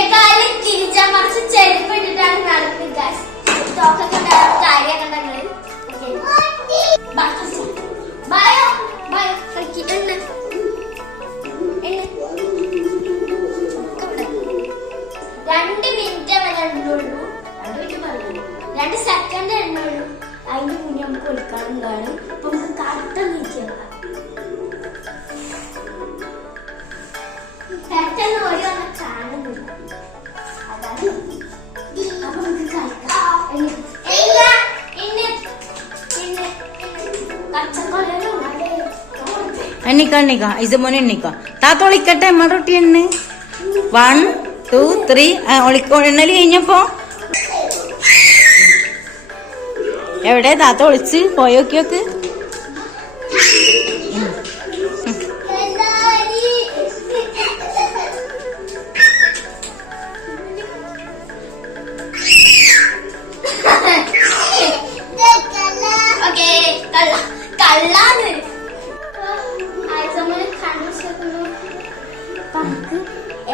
കുറ്റക്കാരൻ തിരിച്ചാൽ മറിച്ച് ചെരുപ്പ് ഇട്ടിട്ടാണ് നടക്കുക സ്റ്റോക്കൊക്കെ കാര്യങ്ങൾ രണ്ട് മിനിറ്റ് വരെ എണ്ണുള്ളൂ. രണ്ട് സെക്കൻഡ് എണ്ണുള്ളൂ. അതിന് മുന്നേ നമുക്ക് ഒളിക്കാറുണ്ടാണ് അപ്പൊ നമുക്ക് കറക്റ്റ് നീക്കിയാക്കാം പെട്ടെന്ന് ഓടി എണ്ണിക്ക എണ്ണിക്ക. ഇസമോനെ എണ്ണിക്ക. താത്ത ഒളിക്കട്ടെ മറുട്ടി എണ്ണ. വൺ ടു ത്രീ ഒളിക്ക എണ്ണൽ കഴിഞ്ഞപ്പോ. എവിടെ? താത്ത ഒളിച്ച് പോയോക്കിയോക്ക്.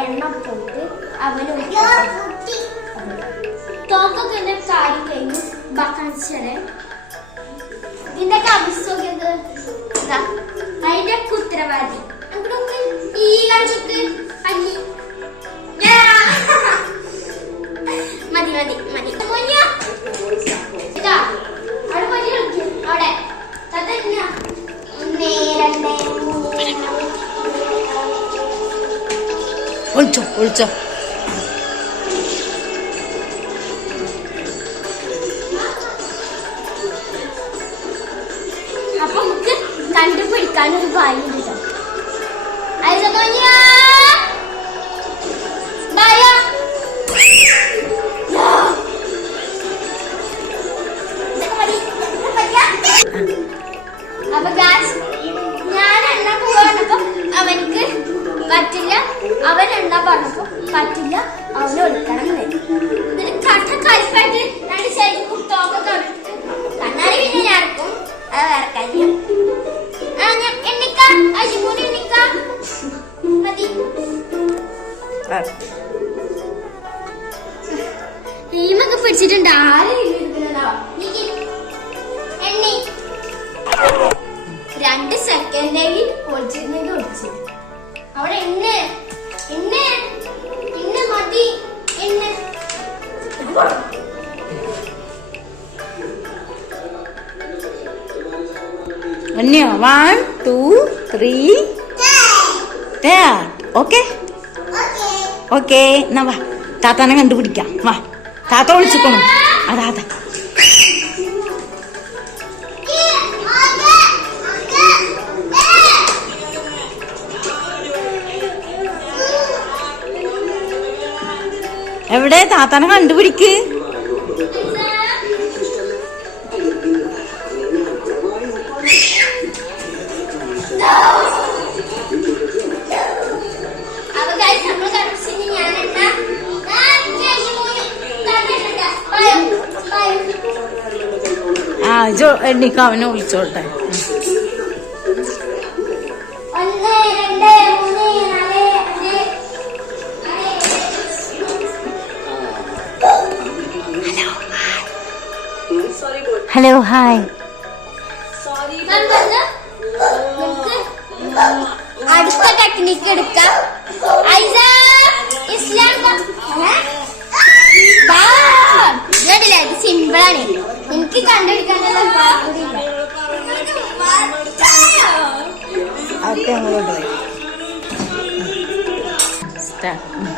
എണ്ണ പോയിട്ട് അവന് തോക്കൊക്കെ എന്റെ കാര്യം കഴിഞ്ഞു. ബക്കാൻസറെ ഇതിന്റെ അഭിസ്വകത് അതിന്റെ ഉത്തരവാദി ഈ കാണിച്ചിട്ട് അല്ലി. ഒളിച്ചോ ഒളിച്ചോ അപ്പൊ നമുക്ക് കണ്ടുപിടിക്കാൻ ഒരു ഐസമോനിയ ഭയ ടീമൊക്കെ പിടിച്ചിട്ടുണ്ട്. ആരും എണ്ണി. രണ്ട് ഒളിച്ചിരുന്നെങ്കിൽ ഒളിച്ചു. അവിടെ എണ്ണ. എണ്ണ. എണ്ണ മതി. എണ്ണ. അന്യ one two three okay okay എന്നാ വാ. താത്താനെ കണ്ടുപിടിക്കാം. വാ. താത്ത വിളിച്ചിക്കണം അതാ അതാ. എവിടെ? താത്താനെ കണ്ടുപിടിക്ക്. ആ ജോ എണ്ണിക്ക അവനെ വിളിച്ചോട്ടെ. ഹലോ ഹായ് അടുത്ത ടെക്നിക്ക് എടുക്കാം. ഐസ ഇസ്ലാം ആണ്. എനിക്ക് കണ്ടുപിടിക്കാനുള്ള പാടില്ല അതൊക്കെ ഞങ്ങളോട് സ്റ്റാർട്ട്